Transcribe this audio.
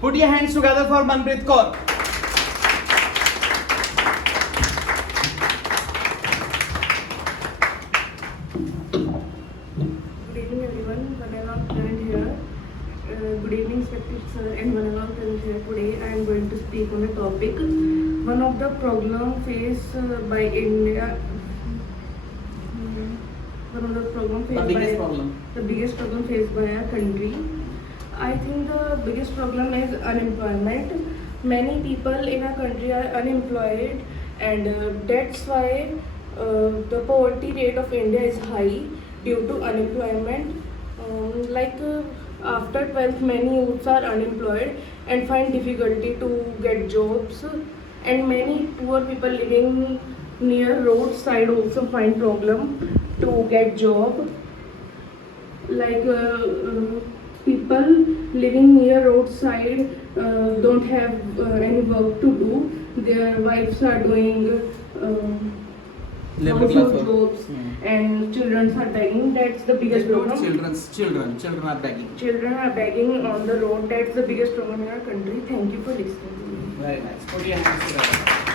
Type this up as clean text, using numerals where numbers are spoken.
Put your hands together for Manpreet Kaur. Good evening everyone, whenever I'm present here. Good evening Inspector sir, and whenever I'm present here today, I am going to speak on a topic. One of the problem faced by India. One of the problem faced the biggest problem faced by our country. I think the biggest problem is unemployment. Many people in our country are unemployed, and that's why the poverty rate of India is high due to unemployment. After 12th, many youths are unemployed and find difficulty to get jobs, and many poor people living near roadside also find problem to get job. People living near roadside don't have any work to do. Their wives are doing household jobs, and children are begging. That's the biggest problem. Children are begging. Children are begging on the road. That's the biggest problem in our country. Thank you for listening to me. Very nice. Put your hands together.